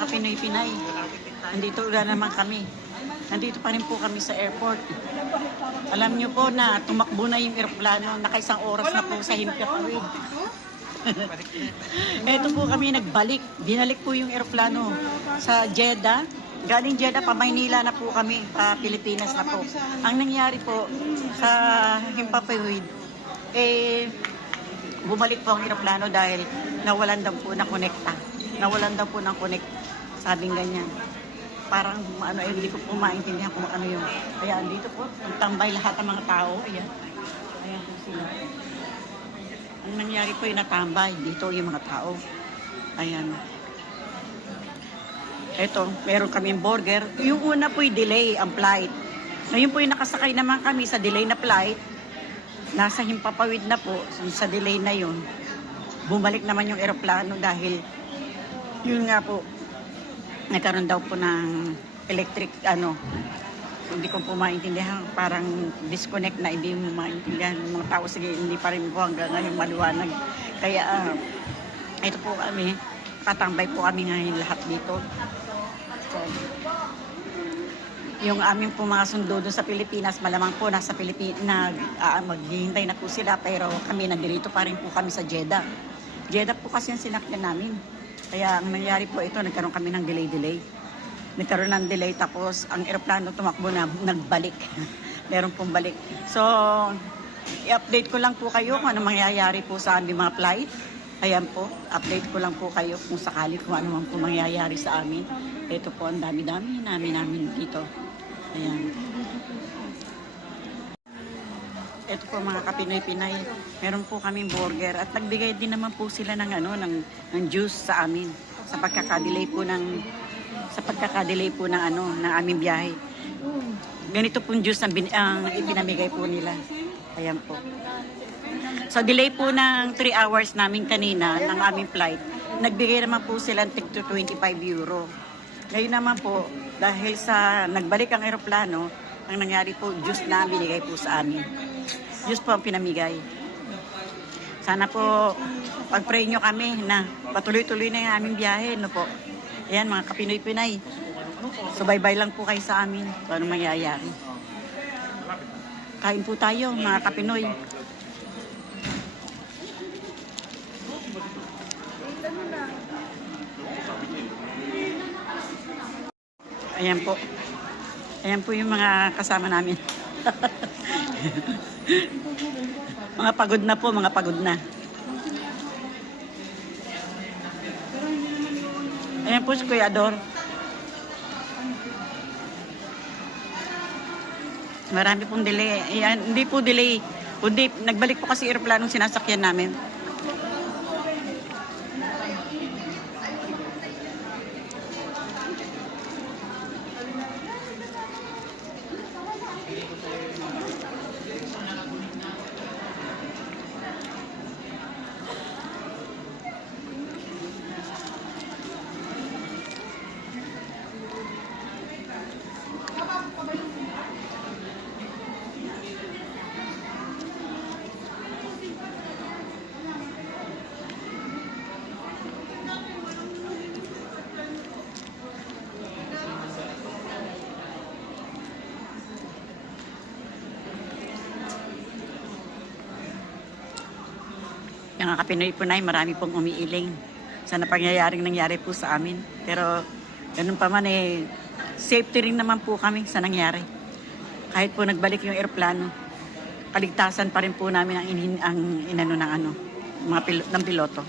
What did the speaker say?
kapinoy-pinay. Nandito na naman kami. Nandito pa rin po kami sa airport. Alam niyo po na tumakbo na yung aeroplano. Nakaisang oras na po sa Himpapawid. Ito po kami nagbalik. Dinalik po yung aeroplano sa Jeddah. Galing Jeddah pa Maynila na po kami, pa Pilipinas na po. Ang nangyari po sa Himpapawid, eh, bumalik po ang aeroplano dahil nawalan daw po ng konekta. Nawalan daw po ng connect. Sabing ganyan. Parang ano, eh, hindi ko po maintindihan kung ano yung... Ayan, dito po, tambay lahat ng mga tao. Ayan. Ayan po sila. Ang nangyari po yung natambay. Dito yung mga tao. Ayan. Ito, meron kaming burger. Yung una po yung delay ang flight. Ngayon po yung nakasakay naman kami sa delay na flight. Nasa himpapawid na po sa delay na yun. Bumalik naman yung eroplano dahil yun nga po, nagkaroon daw po ng electric ano, hindi ko po maintindihan, parang disconnect na, hindi mo maintindihan ng mga tao. Sige, hindi pa rin po hanggang ngayon maliwanag. Kaya, ah, ito po kami, katambay po kami ngayon lahat dito. So, yung aming po mga sundo doon sa Pilipinas, malamang po nasa Pilipinas, na ah, maghihintay na po sila, pero kami nandito pa rin po kami sa Jeddah. Jeddah po kasi ang sinakyan namin. Kaya ang nangyari po ito, nagkaroon kami ng delay-delay. Nagkaroon ng delay tapos ang eroplano tumakbo na nagbalik. Meron pong balik. So, i-update ko lang po kayo kung ano mangyayari po sa aming mga flight. Ayan po, update ko lang po kayo kung sakali kung ano po mangyayari sa amin. Ito po, ang dami-dami namin namin dito. Ayan. Ito po mga kapinoy-pinay, meron po kaming burger at nagbigay din naman po sila ng ano ng, ng juice sa amin sa pagkakadelay po ng sa pagkakadelay po ng ano ng aming biyahe. Ganito pong juice ang, bin, ang ipinamigay po nila. Ayan po. So delay po ng 3 hours namin kanina ng aming flight. Nagbigay naman po sila ng tig to 25 euro. Ngayon naman po, dahil sa nagbalik ang eroplano, ang nangyari po, juice na binigay po sa amin. Juice po ang pinamigay. Sana po, pag-pray nyo kami na patuloy-tuloy na yung aming biyahe. No po. Ayan, mga kapinoy-pinay. Subaybay lang po kayo sa amin kung ano mangyayari. Kain po tayo, mga kapinoy. Ayan po. Ayan po yung mga kasama namin. mga pagod na po, mga pagod na. Ayan po si Kuya Ador. Marami pong delay. Ayan, hindi po delay. Kundi, nagbalik po kasi aeroplanong sinasakyan namin. Mga kapinoy-punay, marami pong umiiling sa napangyayaring nangyari po sa amin. Pero ganun pa man eh, safety rin naman po kami sa nangyari. Kahit po nagbalik yung aeroplano, kaligtasan pa rin po namin ang, inin, ang inano ng ano, mga pil- ng piloto.